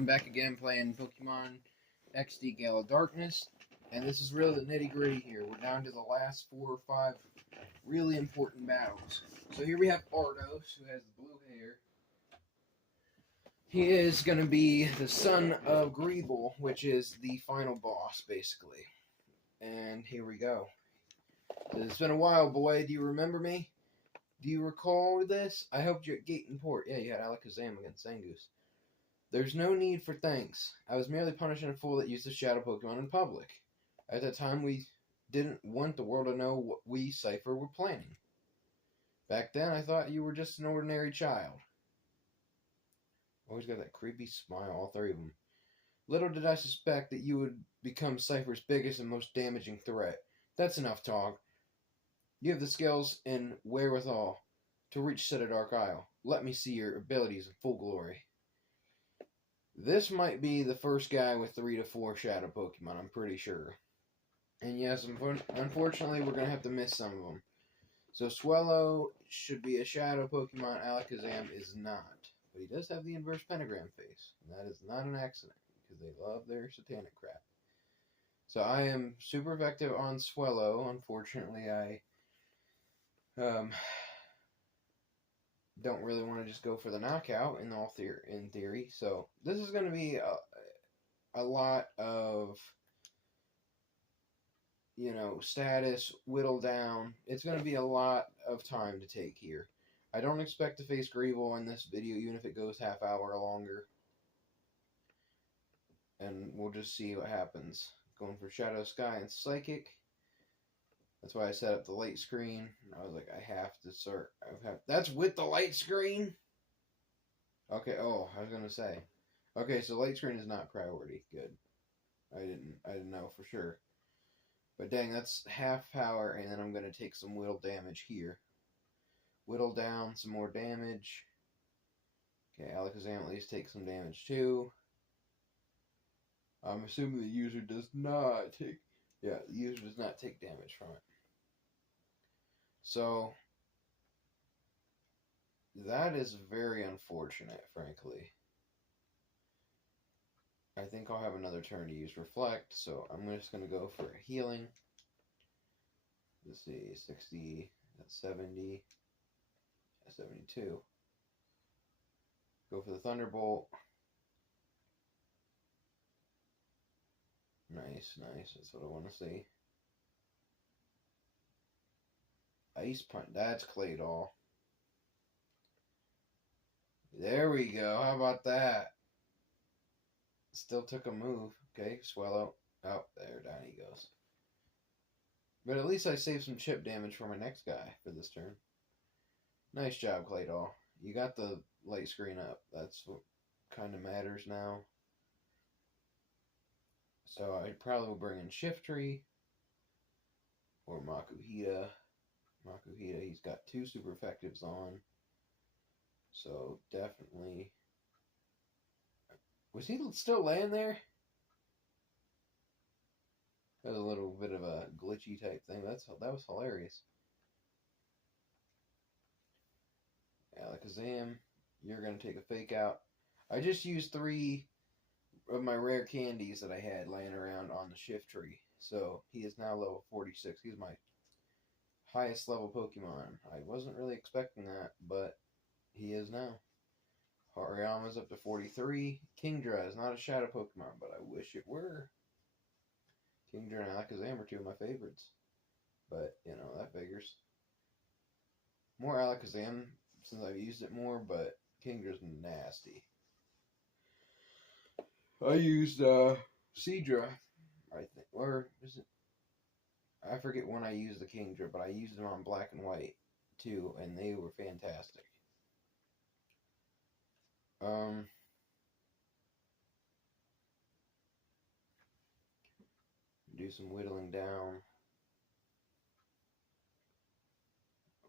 I'm back again playing Pokemon XD Gale of Darkness, and this is really the nitty-gritty here. We're down to the last 4 or 5 really important battles. So here we have Ardos, who has the blue hair. He is going to be the son of Greeble, which is the final boss, basically. And here we go. It's been a while, boy. Do you remember me? Do you recall this? I helped you at Gate and Port. Yeah, you had Alakazam against Zangoose. There's no need for thanks. I was merely punishing a fool that used the shadow Pokemon in public. At that time, we didn't want the world to know what we, Cypher, were planning. Back then, I thought you were just an ordinary child. Always got that creepy smile, all 3 of them. Little did I suspect that you would become Cypher's biggest and most damaging threat. That's enough talk. You have the skills and wherewithal to reach Citadark Isle. Let me see your abilities in full glory. This might be the first guy with 3 to 4 shadow Pokemon, I'm pretty sure. And yes, unfortunately, we're going to have to miss some of them. So Swellow should be a shadow Pokemon, Alakazam is not. But he does have the inverse pentagram face. And that is not an accident, because they love their satanic crap. So I am super effective on Swellow. Unfortunately, I don't really want to just go for the knockout in theory. So this is going to be a lot of, you know, status, whittle down. It's going to be a lot of time to take here. I don't expect to face Greeble in this video, even if it goes half hour or longer. And we'll just see what happens. Going for Shadow Sky and Psychic. That's why I set up the light screen. I was like, I have to start. That's with the light screen? Okay, oh, I was going to say. Okay, so light screen is not priority. Good. I didn't know for sure. But dang, that's half power, and then I'm going to take some whittle damage here. Whittle down some more damage. Okay, Alakazam at least takes some damage too. I'm assuming the user does not take... Yeah, the user does not take damage from it. So, that is very unfortunate, frankly. I think I'll have another turn to use Reflect, so I'm just going to go for a healing. Let's see, 60, 70, 72. Go for the Thunderbolt. Nice, nice. That's what I want to see. Ice Punch. That's Claydol. There we go. How about that? Still took a move. Okay, Swellow. Oh, there, down he goes. But at least I saved some chip damage for my next guy for this turn. Nice job, Claydol. You got the light screen up. That's what kind of matters now. So I probably will bring in Shiftry or Makuhita. Makuhita, he's got 2 super effectives on. So definitely. Was he still laying there? That was a little bit of a glitchy type thing. That was hilarious. Alakazam, you're going to take a fake out. I just used 3 of my rare candies that I had laying around on the Shiftry. So he is now level 46. He's my highest level Pokemon. I wasn't really expecting that, but he is now. Hariyama's up to 43. Kingdra is not a shadow Pokemon, but I wish it were. Kingdra and Alakazam are 2 of my favorites. But, you know, that figures. More Alakazam since I've used it more, but Kingdra's nasty. I used Seadra, I think. Or is it? I forget when I used the Kingdra, but I used them on black and white too, and they were fantastic. Do some whittling down.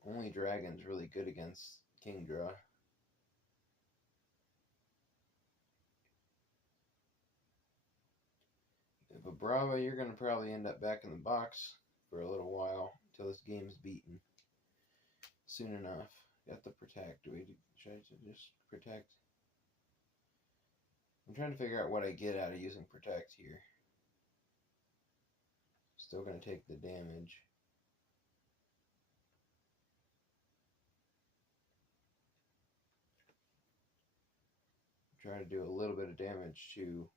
Only Dragon's really good against Kingdra. But Bravo, you're going to probably end up back in the box for a little while until this game's beaten. Soon enough. Got the Protect. Should I just Protect? I'm trying to figure out what I get out of using Protect here. Still going to take the damage. Try to do a little bit of damage to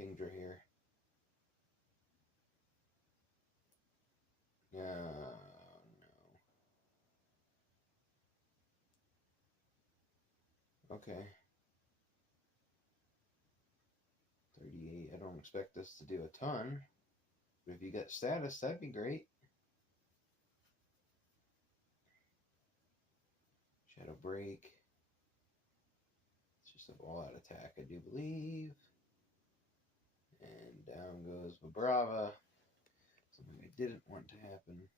Kingdra here. No. Okay. 38. I don't expect this to do a ton. But if you get status, that'd be great. Shadow Break. It's just an all-out attack, I do believe. And down goes Vibrava. Something I didn't want to happen.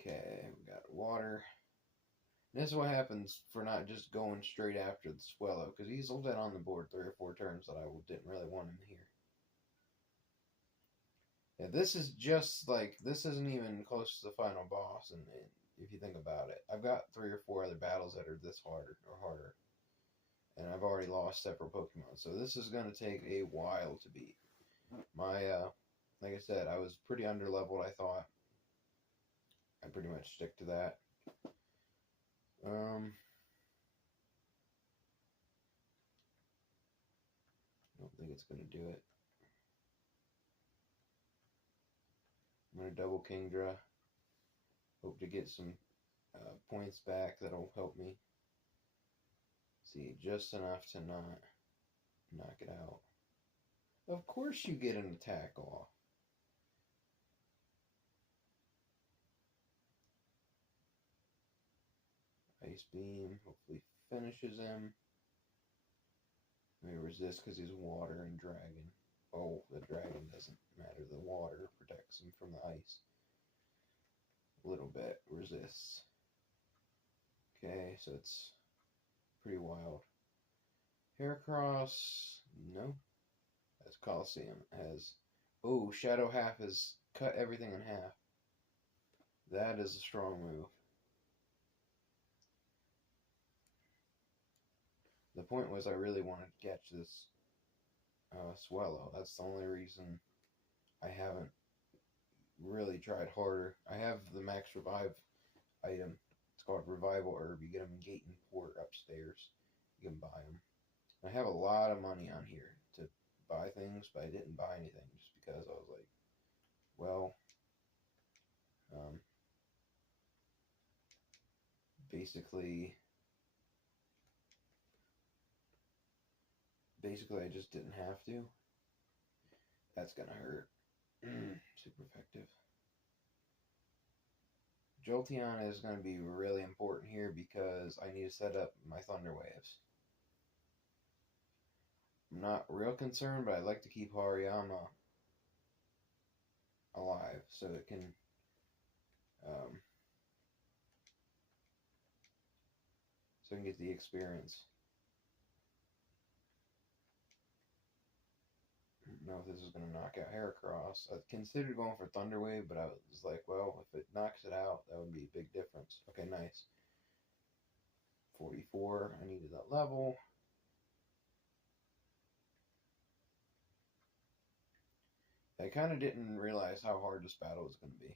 Okay, we got water. And this is what happens for not just going straight after the Swellow, because he's been on the board 3 or 4 turns that I didn't really want him here. Yeah, this is just like, this isn't even close to the final boss, and if you think about it. I've got 3 or 4 other battles that are this hard or harder. And I've already lost several Pokemon, so this is going to take a while to beat. My, like I said, I was pretty underleveled, I thought. I pretty much stick to that. I don't think it's going to do it. I'm going to double Kingdra. Hope to get some points back that'll help me. See, just enough to not knock it out. Of course you get an attack off. Ice Beam hopefully finishes him. May resist because he's water and dragon. Oh, the dragon doesn't matter. The water protects him from the ice. A little bit. Resists. Okay, so it's pretty wild. Heracross, no. As Coliseum has... Oh, Shadow Half has cut everything in half. That is a strong move. The point was I really wanted to catch this Swellow. That's the only reason I haven't really tried harder. I have the Max Revive item. It's called Revival Herb. You get them in Gate and Port upstairs. You can buy them. I have a lot of money on here to buy things, but I didn't buy anything just because I was like, well, basically I just didn't have to. That's gonna hurt. Super effective. Jolteon is going to be really important here because I need to set up my Thunder Waves. I'm not real concerned, but I'd like to keep Hariyama alive so it can get the experience. I don't know if this is going to knock out Heracross. I considered going for Thunder Wave, but I was like, well, if it knocks it out, that would be a big difference. Okay, nice. 44. I needed that level. I kind of didn't realize how hard this battle was going to be.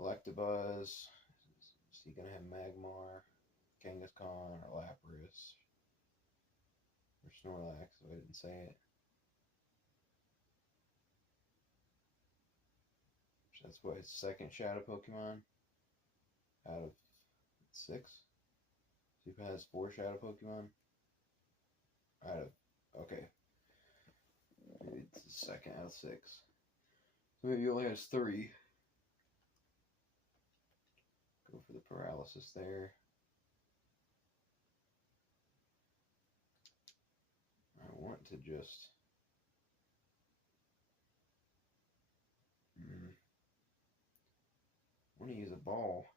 Electabuzz. Is he going to have Magmar, Kangaskhan, or Lapras? Or Snorlax, if I didn't say it. That's what, his second Shadow Pokemon out of 6. So he has 4 Shadow Pokemon out of, okay. Maybe it's the second out of 6. So maybe he only has 3. Go for the paralysis there. I want to just... I want to use a ball.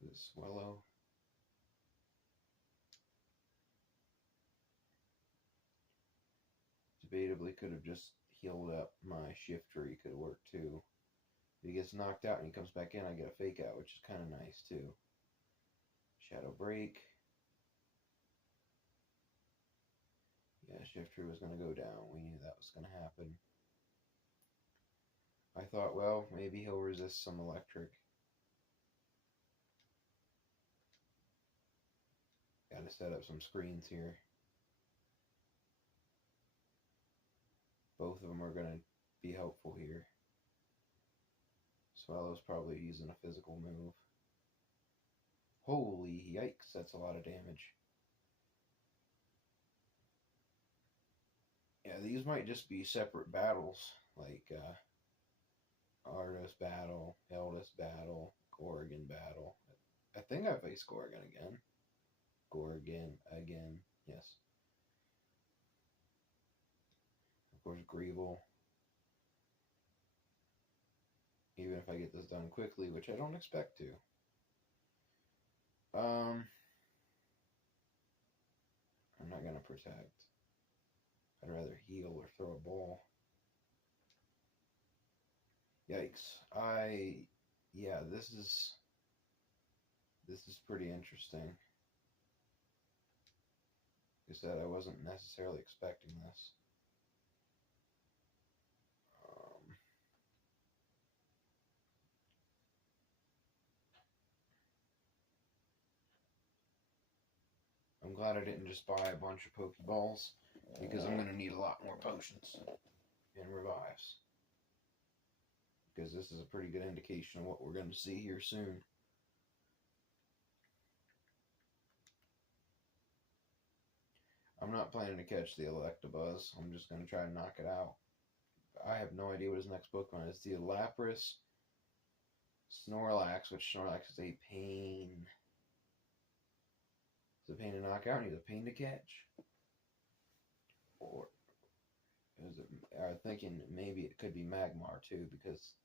The Swellow. Debatably could have just healed up my Shiftry, could have worked too. If he gets knocked out and he comes back in, I get a fake out, which is kind of nice too. Shadow Break. Yeah, Shiftry was going to go down. We knew that was going to happen. I thought, well, maybe he'll resist some electric. Got to set up some screens here. Both of them are going to be helpful here. Swellow's probably using a physical move. Holy yikes, that's a lot of damage. Yeah, these might just be separate battles, like Ardos battle, Eldest battle, Gorgon battle. I think I faced Gorgon again. Gorgon again, yes. Of course, Greeble. Even if I get this done quickly, which I don't expect to. I'm not going to protect. I'd rather heal or throw a ball. Yikes. Yeah, this is pretty interesting. Like I said, I wasn't necessarily expecting this. I'm glad I didn't just buy a bunch of Pokeballs, because I'm going to need a lot more potions and revives. Because this is a pretty good indication of what we're going to see here soon. I'm not planning to catch the Electabuzz. I'm just going to try to knock it out. I have no idea what his next Pokemon is. The Lapras, Snorlax, which Snorlax is a pain. It's a pain to knock out and he's a pain to catch. Or is it, I'm thinking maybe it could be Magmar too, because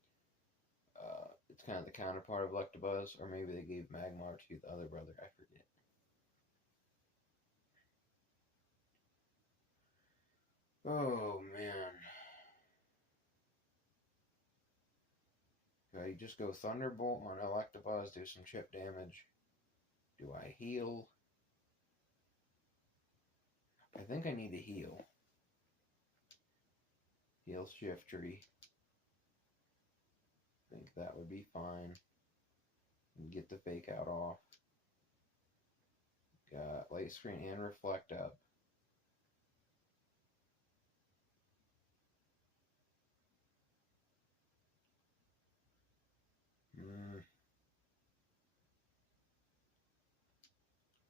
it's kind of the counterpart of Electabuzz, or maybe they gave Magmar to the other brother, I forget. Oh man. Do I just go Thunderbolt on Electabuzz, do some chip damage? Do I heal? I think I need to heal. Heal Shiftry. I think that would be fine. And get the fake out off. Got Light Screen and Reflect up.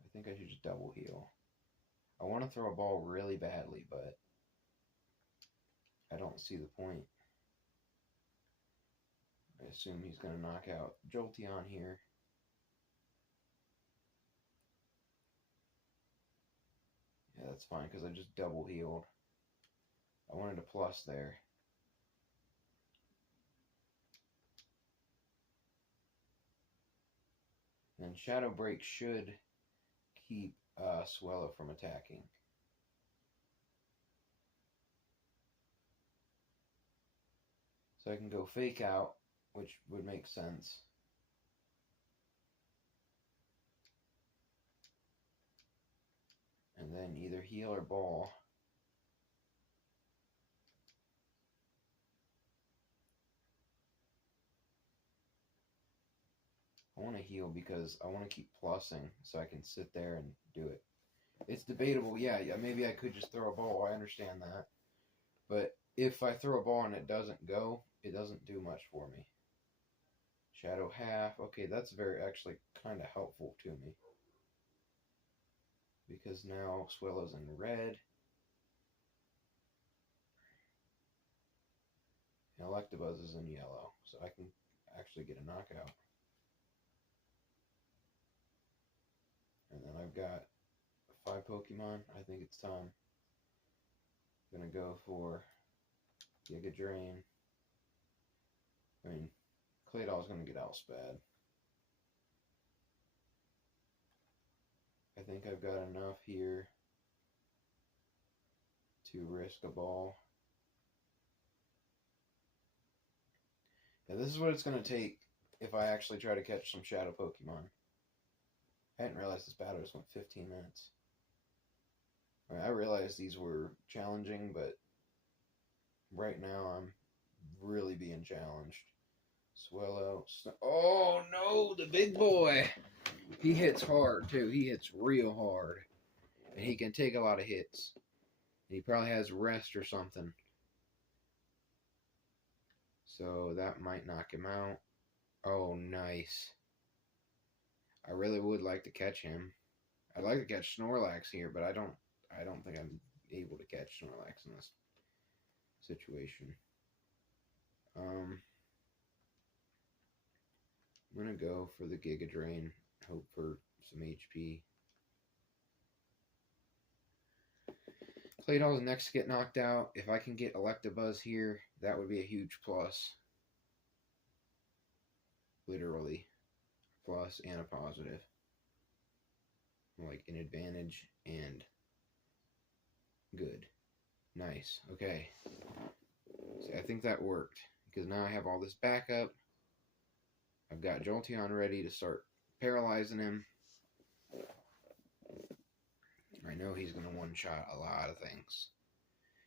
I think I should just double heal. I want to throw a ball really badly, but I don't see the point. I assume he's going to knock out Jolteon here. Yeah, that's fine, because I just double healed. I wanted a plus there. And Shadow Break should keep Swellow from attacking. So I can go Fake Out, which would make sense. And then either heal or ball. I want to heal because I want to keep plussing so I can sit there and do it. It's debatable. Yeah, maybe I could just throw a ball. I understand that. But if I throw a ball and it doesn't go, it doesn't do much for me. Shadow half. Okay, that's very actually kind of helpful to me. Because now Swellow's in red. And Electabuzz is in yellow. So I can actually get a knockout. And then I've got 5 Pokemon. I think it's time. I'm going to go for Giga Drain. I mean, Claydol's going to get Outspad. I think I've got enough here to risk a ball. Yeah, this is what it's going to take if I actually try to catch some shadow Pokemon. I hadn't realized this battle just went 15 minutes. I realized these were challenging, but right now I'm really being challenged. Swellow. Oh no, the big boy! He hits hard too. He hits real hard. And he can take a lot of hits. He probably has rest or something. So that might knock him out. Oh, nice. I really would like to catch him. I'd like to catch Snorlax here, but I don't think I'm able to catch Snorlax in this situation. I'm gonna go for the Giga Drain. Hope for some HP. Claydol's next to get knocked out. If I can get Electabuzz here, that would be a huge plus. Literally. Plus and a positive. Like an advantage and good. Nice. Okay. See, I think that worked. Because now I have all this backup. I've got Jolteon ready to start paralyzing him. I know he's going to one-shot a lot of things.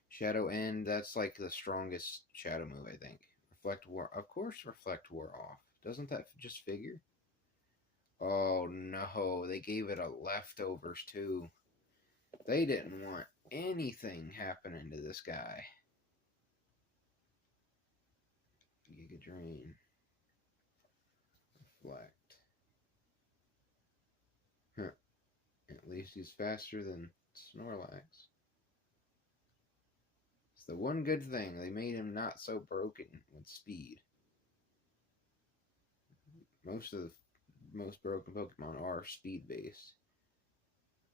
Shadow End, that's like the strongest shadow move, I think. Reflect War. Of course, Reflect War off. Doesn't that just figure? Oh, no. They gave it a leftovers, too. They didn't want anything happening to this guy. Giga Drain. Reflect. Huh. At least he's faster than Snorlax. It's the one good thing. They made him not so broken with speed. Most broken Pokemon are speed-based.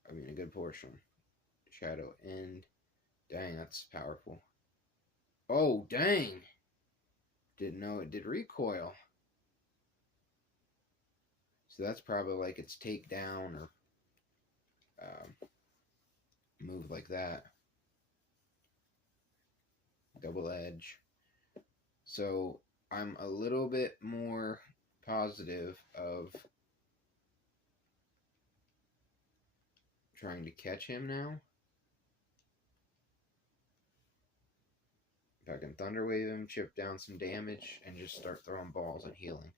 I mean, a good portion. Shadow End. Dang, that's powerful. Oh, dang! Didn't know it did recoil. So that's probably like its takedown or move like that. Double Edge. So I'm a little bit more positive of trying to catch him now. If I can Thunder Wave him, chip down some damage, and just start throwing balls and healing.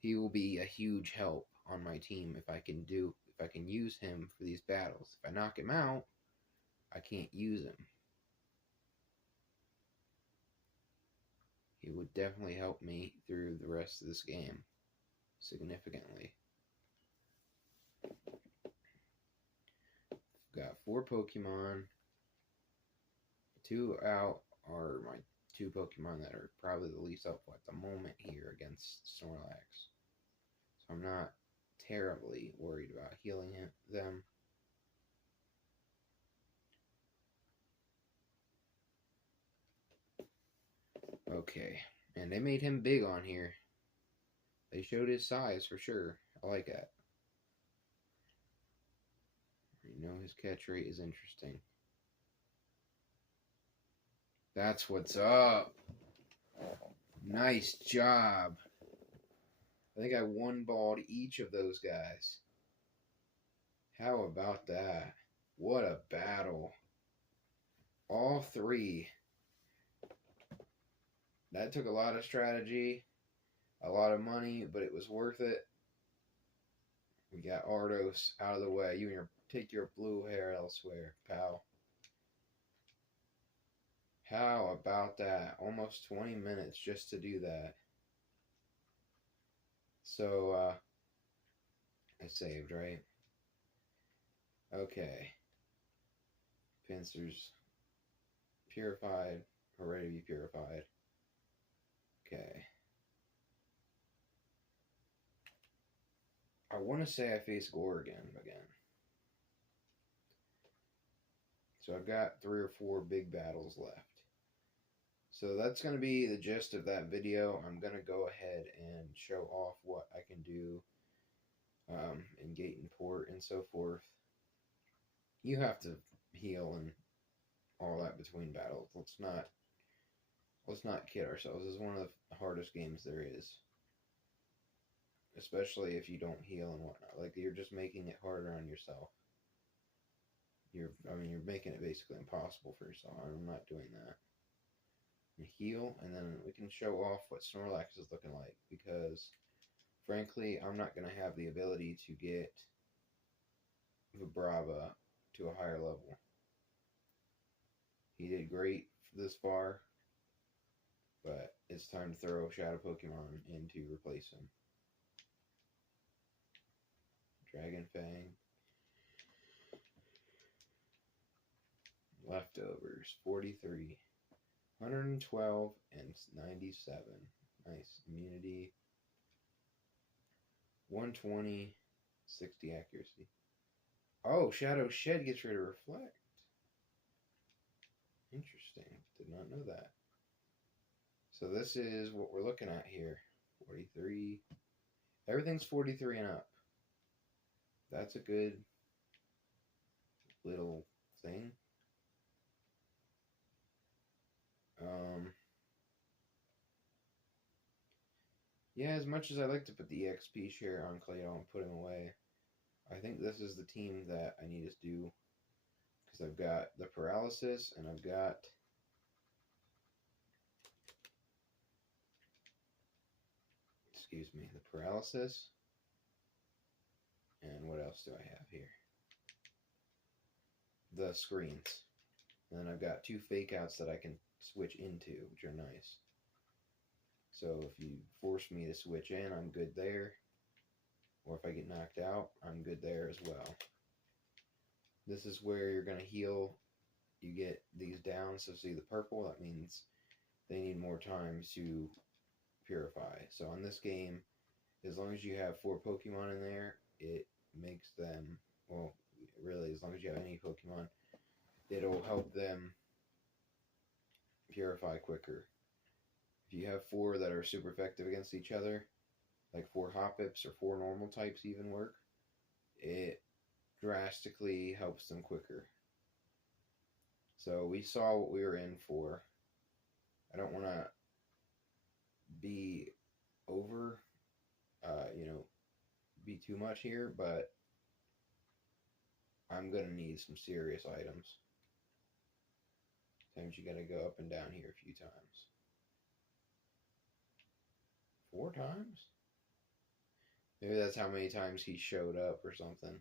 He will be a huge help on my team if I can use him for these battles. If I knock him out, I can't use him. He would definitely help me through the rest of this game significantly. Got 4 Pokemon. 2 out are my 2 Pokemon that are probably the least helpful at the moment here against Snorlax. So I'm not terribly worried about healing them. Okay, and they made him big on here. They showed his size for sure. I like that. You know, his catch rate is interesting. That's what's up. Nice job. I think I one-balled each of those guys. How about that? What a battle. All 3. That took a lot of strategy, a lot of money, but it was worth it. We got Ardos out of the way. You take your blue hair elsewhere, pal. How about that? Almost 20 minutes just to do that. So, I saved, right? Okay. Pincers purified, or ready to be purified. Okay. I want to say I face Gorgon again. So I've got 3 or 4 big battles left. So that's going to be the gist of that video. I'm going to go ahead and show off what I can do in Gate and Port and so forth. You have to heal and all that between battles. Let's not let's not kid ourselves. This is one of the hardest games there is. Especially if you don't heal and whatnot. Like, you're just making it harder on yourself. You're making it basically impossible for yourself. I'm not doing that. And heal, and then we can show off what Snorlax is looking like, because, frankly, I'm not going to have the ability to get Vibrava to a higher level. He did great this far, but it's time to throw Shadow Pokemon in to replace him. Dragon Fang. Leftovers, 43. 112 and 97. Nice. Immunity. 120. 60 accuracy. Oh, Shadow Shed gets rid of Reflect. Interesting. Did not know that. So this is what we're looking at here. 43. Everything's 43 and up. That's a good little thing. Yeah, as much as I like to put the EXP share on Claydol and put him away, I think this is the team that I need to do, because I've got the Paralysis, and I've got the Paralysis, and what else do I have here? The Screens. And then I've got 2 Fake Outs that I can switch into, which are nice. So if you force me to switch in, I'm good there. Or if I get knocked out, I'm good there as well. This is where you're going to heal. You get these down, so see the purple, that means they need more time to purify. So on this game, as long as you have 4 Pokemon in there, it makes them, well, really, as long as you have any Pokemon, it'll help them purify quicker. If you have 4 that are super effective against each other, like 4 Hoppips or 4 normal types even work, it drastically helps them quicker. So we saw what we were in for. I don't want to be over, be too much here, but I'm going to need some serious items. Sometimes you got to go up and down here a few times. 4 times? Maybe that's how many times he showed up or something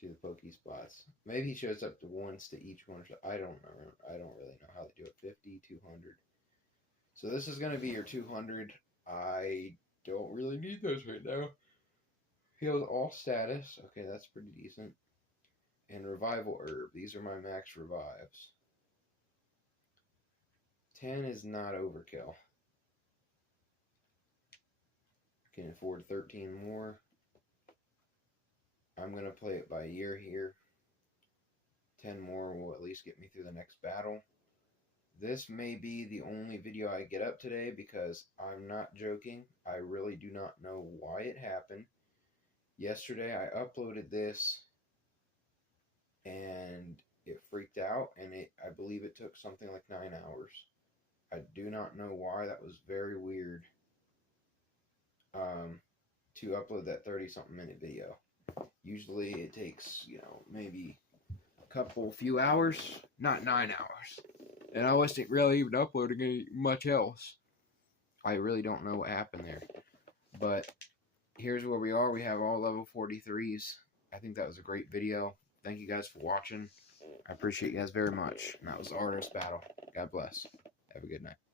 to the Poke Spots. Maybe he shows up to once to each one. I don't know. I don't really know how they do it. 50, 200. So this is going to be your 200. I don't really need those right now. Heals all status. Okay, that's pretty decent. And Revival Herb. These are my max revives. 10 is not overkill. Can afford 13 more. I'm going to play it by ear here. 10 more will at least get me through the next battle. This may be the only video I get up today, because I'm not joking. I really do not know why it happened. Yesterday I uploaded this and it freaked out, and I believe it took something like 9 hours. I do not know why. That was very weird. To upload that 30-something minute video. Usually it takes, maybe a few hours, not 9 hours. And I wasn't really even uploading much else. I really don't know what happened there. But here's where we are. We have all level 43s. I think that was a great video. Thank you guys for watching. I appreciate you guys very much. And that was the Ardos battle. God bless. Have a good night.